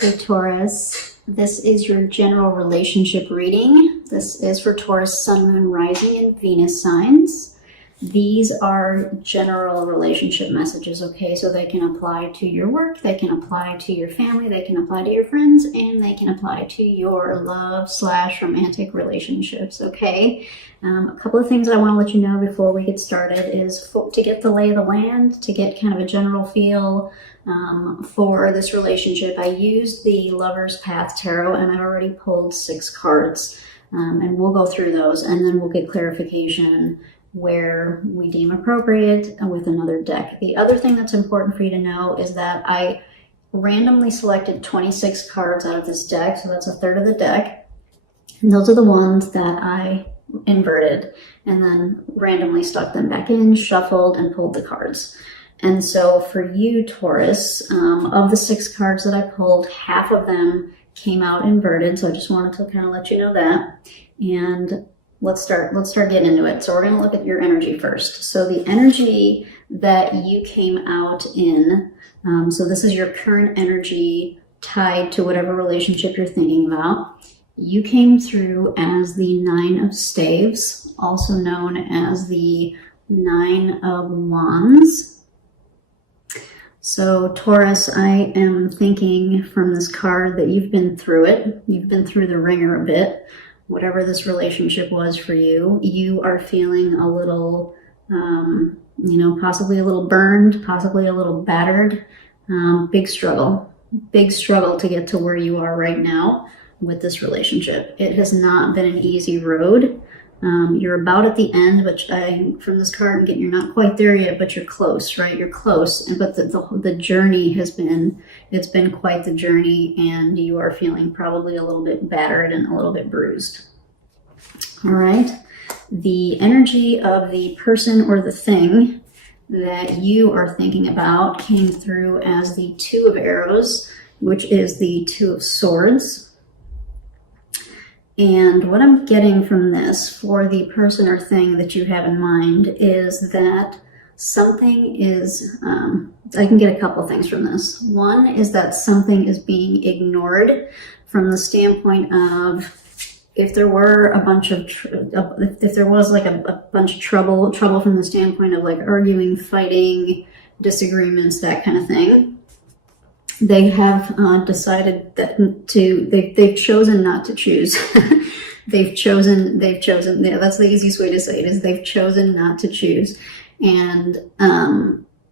Hey Taurus, this is your general relationship reading. This is for Taurus, Sun, Moon, Rising, and Venus signs. These are general relationship messages, okay? So they can apply to your work, they can apply to your family, they can apply to your friends, and they can apply to your love/romantic relationships, okay? A couple of things I want to let you know before we get started is to get the lay of the land, to get kind of a general feel for this relationship. I used the Lover's Path Tarot, and I already pulled 6 cards, and we'll go through those, and then we'll get clarification where we deem appropriate with another deck. The other thing that's important for you to know is that I randomly selected 26 cards out of this deck, so that's a third of the deck, and those are the ones that I inverted and then randomly stuck them back in, shuffled, and pulled the cards. And so for you, Taurus, of the 6 cards that I pulled, half of them came out inverted, so I just wanted to kind of let you know that. And let's start getting into it. So we're going to look at your energy first. So the energy that you came out in, so this is your current energy tied to whatever relationship you're thinking about. You came through as the 9 of Staves, also known as the 9 of Wands. So Taurus, I am thinking from this card that you've been through it. You've been through the ringer a bit. Whatever this relationship was for you, you are feeling a little, possibly a little burned, possibly a little battered. Big struggle to get to where you are right now with this relationship. It has not been an easy road. You're about at the end, but from this card, again, you're not quite there yet, but you're close, right? You're close, but the journey it's been quite the journey, and you are feeling probably a little bit battered and a little bit bruised. All right. The energy of the person or the thing that you are thinking about came through as the 2 of Arrows, which is the 2 of Swords. And what I'm getting from this for the person or thing that you have in mind is that something is, I can get a couple things from this. One is that something is being ignored from the standpoint of if there were a bunch of, if there was like a bunch of trouble from the standpoint of like arguing, fighting, disagreements, that kind of thing. They have decided that they've chosen not to choose. they've chosen, yeah, that's the easiest way to say it, is they've chosen not to choose. And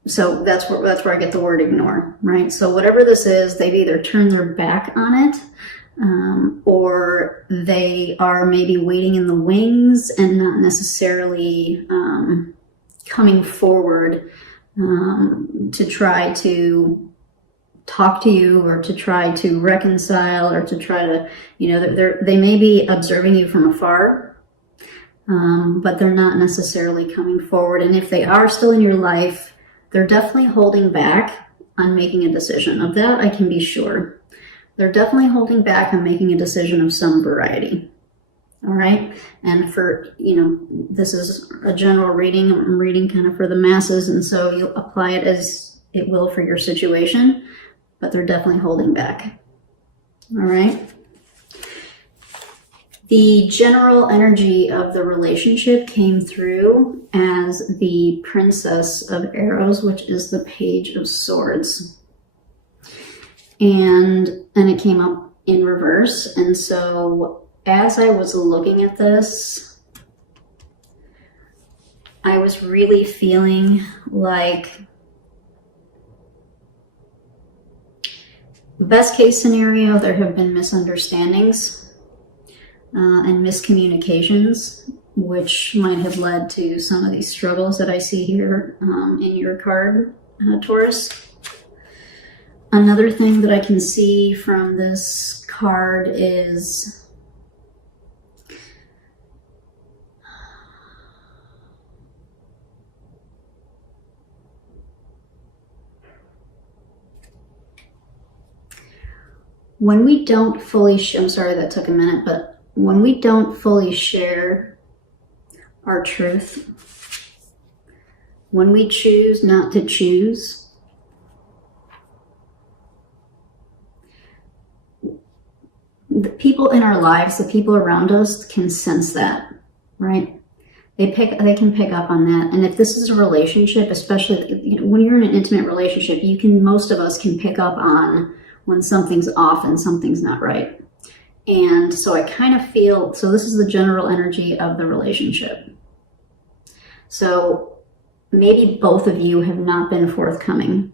so that's where I get the word ignore, right? So whatever this is, they've either turned their back on it, or they are maybe waiting in the wings and not necessarily coming forward to try to talk to you, or to try to reconcile, or to try to, they may be observing you from afar, but they're not necessarily coming forward. And if they are still in your life, they're definitely holding back on making a decision. Of that, I can be sure. They're definitely holding back on making a decision of some variety. All right. And for, this is a general reading. I'm reading kind of for the masses. And so you'll apply it as it will for your situation. But they're definitely holding back. All right. The general energy of the relationship came through as the Princess of Arrows, which is the Page of Swords. And it came up in reverse. And so as I was looking at this, I was really feeling like best case scenario, there have been misunderstandings and miscommunications, which might have led to some of these struggles that I see here in your card, Taurus. Another thing that I can see from this card is when we don't fully I'm sorry that took a minute, but when we don't fully share our truth, when we choose not to choose, the people in our lives, the people around us can sense that, right? They can pick up on that. And if this is a relationship, especially, you know, when you're in an intimate relationship, most of us can pick up on when something's off and something's not right. And so I kind of feel, so this is the general energy of the relationship. So maybe both of you have not been forthcoming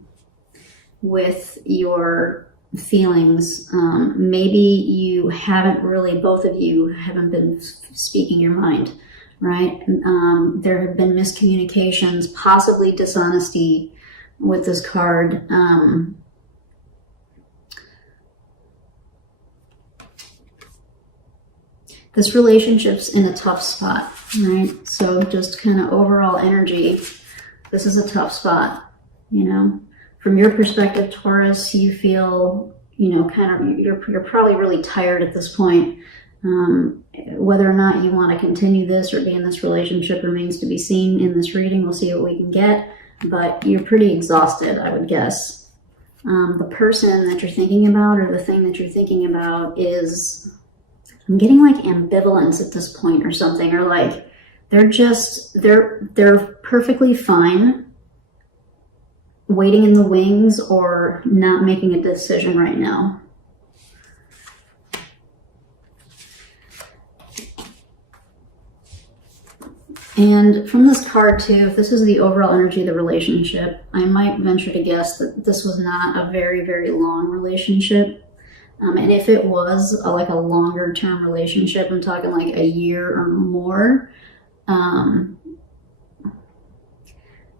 with your feelings. Maybe you haven't really, both of you haven't been speaking your mind, right? There have been miscommunications, possibly dishonesty with this card. This relationship's in a tough spot, right? So just kind of overall energy, this is a tough spot, you know? From your perspective, Taurus, you feel, you know, kind of, you're probably really tired at this point. Whether or not you want to continue this or be in this relationship remains to be seen in this reading. We'll see what we can get, but you're pretty exhausted, I would guess. The person that you're thinking about or the thing that you're thinking about is, I'm getting like ambivalence at this point or something, or like they're perfectly fine waiting in the wings or not making a decision right now. And from this card too, if this is the overall energy of the relationship, I might venture to guess that this was not a very, very long relationship. And if it was like a longer term relationship, I'm talking like a year or more,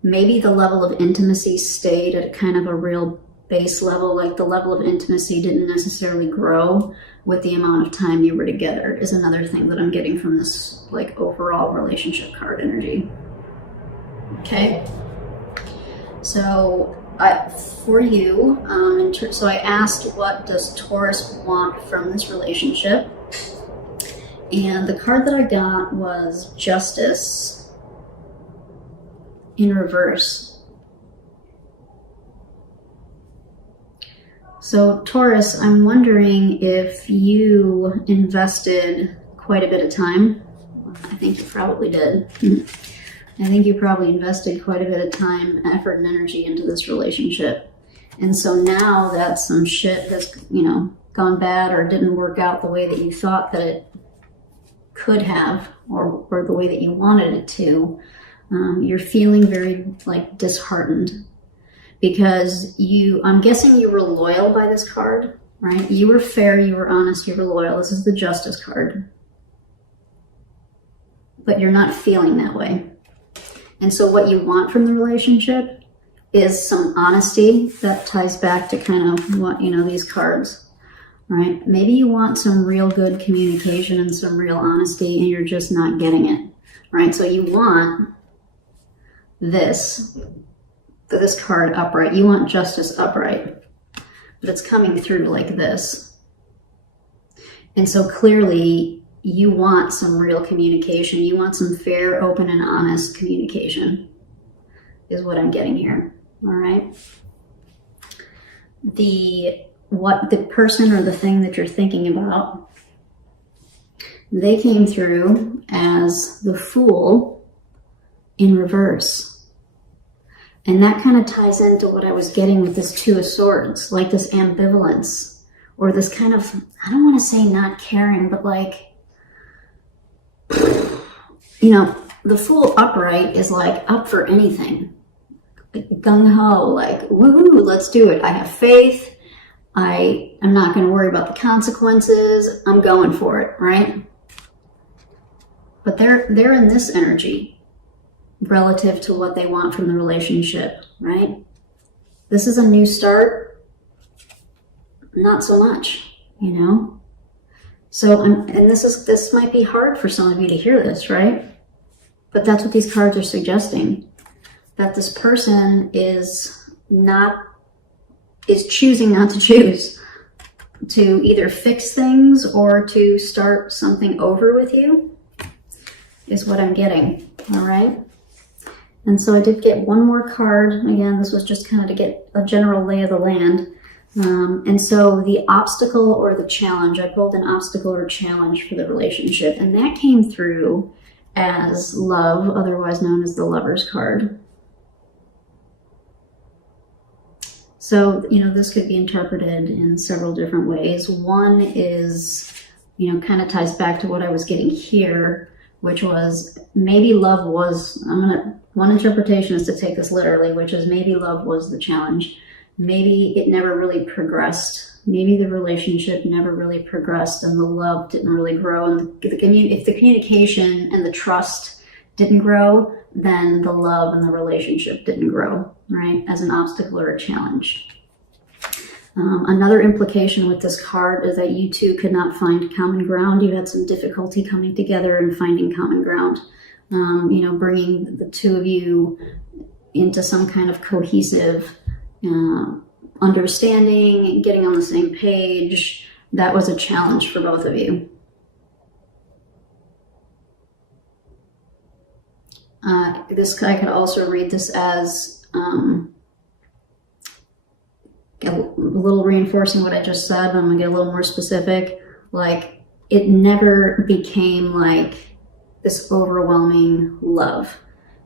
maybe the level of intimacy stayed at kind of a real base level, like the level of intimacy didn't necessarily grow with the amount of time you were together, is another thing that I'm getting from this like overall relationship card energy. Okay. So for you, so I asked, what does Taurus want from this relationship? And the card that I got was Justice in reverse. So Taurus, I'm wondering if you invested quite a bit of time. I think you probably did. I think you probably invested quite a bit of time, effort, and energy into this relationship. And so now that some shit has, you know, gone bad or didn't work out the way that you thought that it could have, or the way that you wanted it to, you're feeling very like disheartened because I'm guessing you were loyal by this card, right? You were fair, you were honest, you were loyal. This is the Justice card. But you're not feeling that way. And so what you want from the relationship is some honesty. That ties back to kind of what, you know, these cards, right? Maybe you want some real good communication and some real honesty and you're just not getting it, right? So you want this card upright. You want Justice upright, but it's coming through like this. And so clearly you want some real communication. You want some fair, open, and honest communication is what I'm getting here, all right? What the person or the thing that you're thinking about, they came through as the Fool in reverse. And that kind of ties into what I was getting with this Two of Swords, like this ambivalence, or this kind of, I don't want to say not caring, but like, you know, the Fool upright is like up for anything. Gung-ho, like, woohoo, let's do it. I have faith. I'm not going to worry about the consequences. I'm going for it, right? But they're in this energy relative to what they want from the relationship, right? This is a new start. Not so much, you know? So, and this might be hard for some of you to hear this, right? But that's what these cards are suggesting. That this person is choosing not to choose to either fix things or to start something over with you is what I'm getting, all right? And so I did get one more card. Again, this was just kind of to get a general lay of the land. And so the obstacle or the challenge, I pulled an obstacle or challenge for the relationship, and that came through as love, otherwise known as the Lover's card. So, this could be interpreted in several different ways. One is, kind of ties back to what I was getting here, which was maybe love was, one interpretation is to take this literally, which is maybe love was the challenge. Maybe it never really progressed. Maybe the relationship never really progressed and the love didn't really grow. And if the communication and the trust didn't grow, then the love and the relationship didn't grow, right? As an obstacle or a challenge. Another implication with this card is that you two could not find common ground. You had some difficulty coming together and finding common ground. Bringing the two of you into some kind of cohesive understanding, getting on the same page. That was a challenge for both of you. This guy could also read this as a little reinforcing what I just said, but I'm gonna get a little more specific. Like, it never became like this overwhelming love.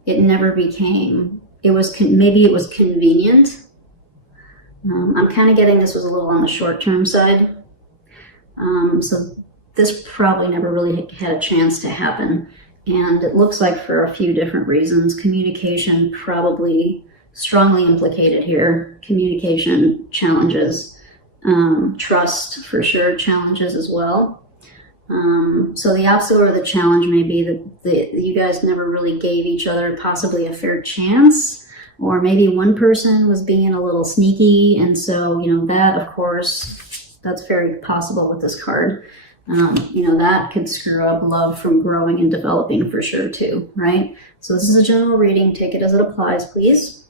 It never became, maybe it was convenient. I'm kind of getting this was a little on the short-term side. So this probably never really had a chance to happen. And it looks like for a few different reasons. Communication probably strongly implicated here. Communication challenges. Trust for sure challenges as well. So the obstacle or the challenge may be that you guys never really gave each other possibly a fair chance. Or maybe one person was being a little sneaky, and so, that, of course, that's very possible with this card. That could screw up love from growing and developing for sure, too, right? So this is a general reading. Take it as it applies, please.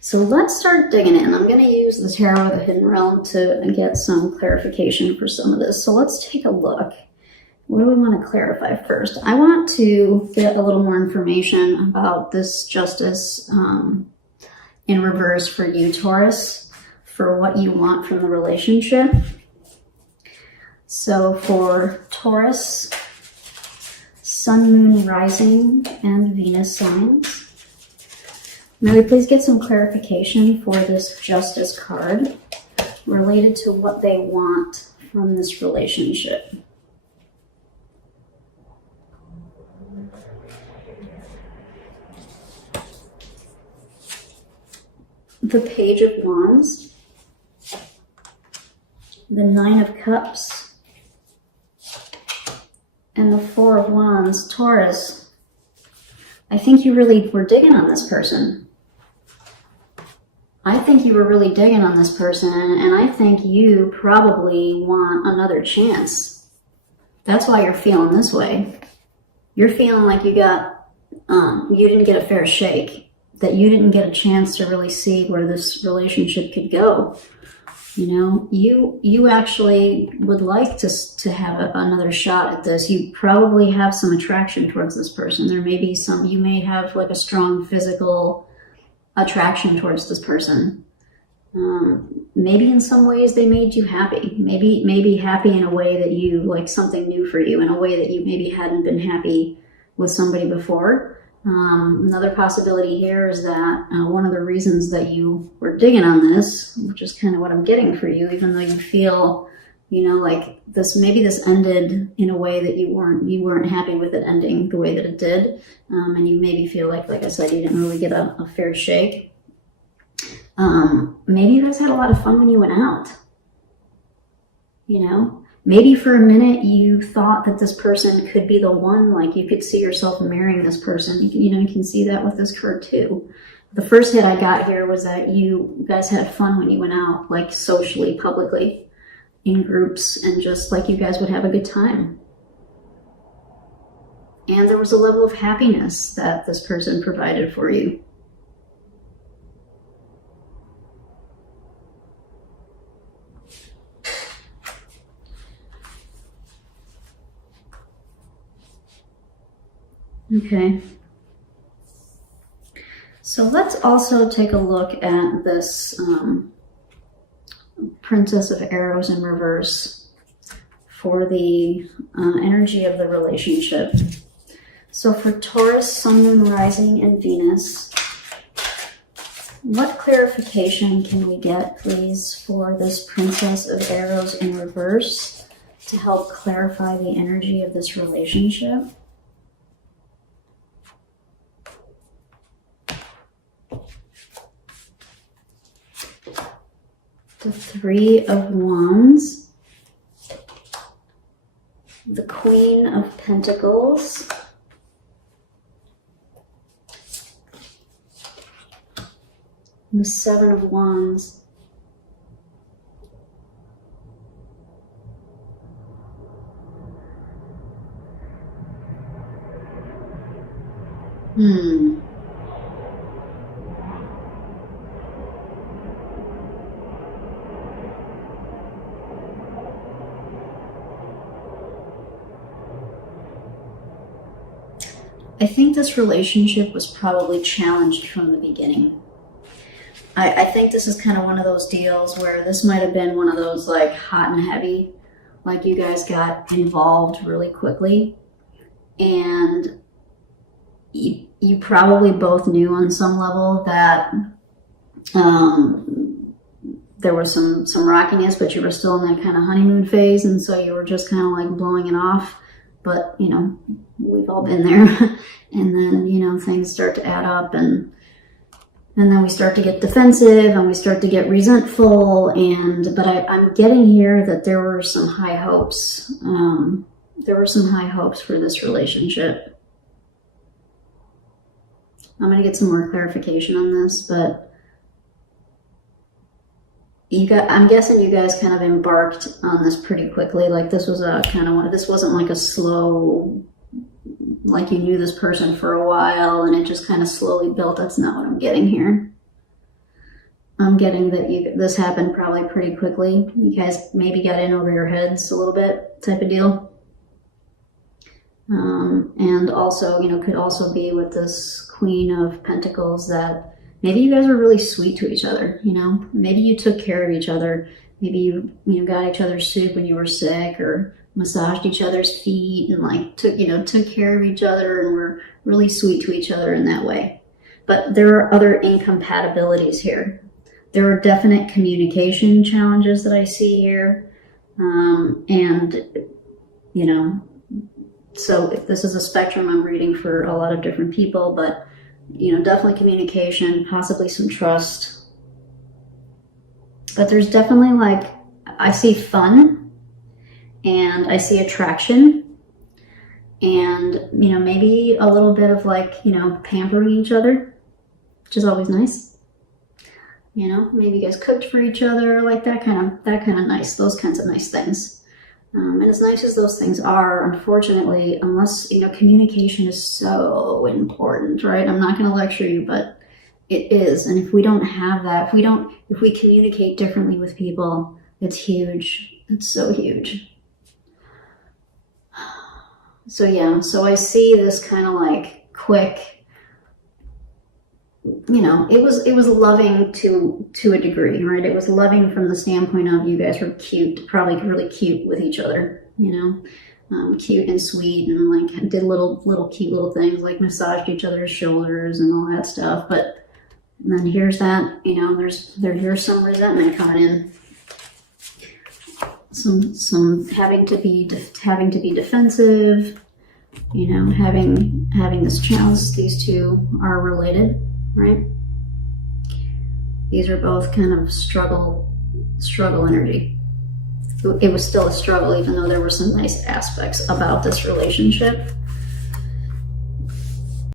So let's start digging in. I'm going to use the Tarot of the Hidden Realm to get some clarification for some of this. So let's take a look. What do we want to clarify first? I want to get a little more information about this Justice in reverse for you, Taurus, for what you want from the relationship. So for Taurus, Sun, Moon, Rising, and Venus signs, may we please get some clarification for this Justice card related to what they want from this relationship. The Page of Wands, the Nine of Cups, and the Four of Wands. Taurus, I think you really were digging on this person. I think you were really digging on this person, and I think you probably want another chance. That's why you're feeling this way. You're feeling like you didn't get a fair shake. That you didn't get a chance to really see where this relationship could go. You actually would like to have another shot at this. You probably have some attraction towards this person. There may be you may have like a strong physical attraction towards this person. Maybe in some ways they made you happy. Maybe happy in a way that you like something new for you, in a way that you maybe hadn't been happy with somebody before. Another possibility here is that one of the reasons that you were digging on this, which is kind of what I'm getting for you, even though you feel, like this, maybe this ended in a way that you weren't happy with it ending the way that it did, and you maybe feel like I said, you didn't really get a fair shake. Maybe you guys had a lot of fun when you went out. Maybe for a minute you thought that this person could be the one, like you could see yourself marrying this person. You can see that with this card too. The first hit I got here was that you guys had fun when you went out, like socially, publicly, in groups, and just like you guys would have a good time. And there was a level of happiness that this person provided for you. Okay, so let's also take a look at this Princess of Arrows in reverse for the energy of the relationship. So for Taurus, Sun, Moon, Rising, and Venus, what clarification can we get, please, for this Princess of Arrows in reverse to help clarify the energy of this relationship? The Three of Wands, the Queen of Pentacles, the Seven of Wands, I think this relationship was probably challenged from the beginning. I think this is kind of one of those deals where this might have been one of those like hot and heavy, like you guys got involved really quickly, and you probably both knew on some level that there was some rockiness, but you were still in that kind of honeymoon phase, and so you were just kind of like blowing it off. But, you know, we've all been there. And then, you know, things start to add up, and then we start to get defensive and we start to get resentful. But I'm getting here that there were some high hopes. There were some high hopes for this relationship. I'm going to get some more clarification on this, but I'm guessing you guys kind of embarked on this pretty quickly. Like this was a kind of one. This wasn't like a slow, like you knew this person for a while and it just kind of slowly built. That's not what I'm getting here. I'm getting that this happened probably pretty quickly. You guys maybe got in over your heads a little bit, type of deal. And also, you know, could also be with this Queen of Pentacles that maybe you guys were really sweet to each other, you know? Maybe you took care of each other. Maybe you got each other's soup when you were sick, or massaged each other's feet and like took care of each other and were really sweet to each other in that way. But there are other incompatibilities here. There are definite communication challenges that I see here. And, you know, so if this is a spectrum I'm reading for a lot of different people, but you know, definitely communication, possibly some trust. But there's definitely like, I see fun and I see attraction and, you know, maybe a little bit of like, you know, pampering each other, which is always nice. You know, maybe you guys cooked for each other, like that kind of nice, those kinds of nice things. And as nice as those things are, unfortunately, unless, you know, communication is so important, right? I'm not going to lecture you, but it is. And if we don't have that, if we communicate differently with people, it's huge. It's so huge. So yeah, so I see this kind of like quick, you know, it was loving to a degree, right? It was loving from the standpoint of you guys were cute, probably really cute with each other, you know, cute and sweet, and like did little cute little things like massaged each other's shoulders and all that stuff. But then here's that, you know, here's some resentment coming in, some having to be defensive, you know, having this challenge. These two are related. Right? These are both kind of struggle energy. It was still a struggle, even though there were some nice aspects about this relationship.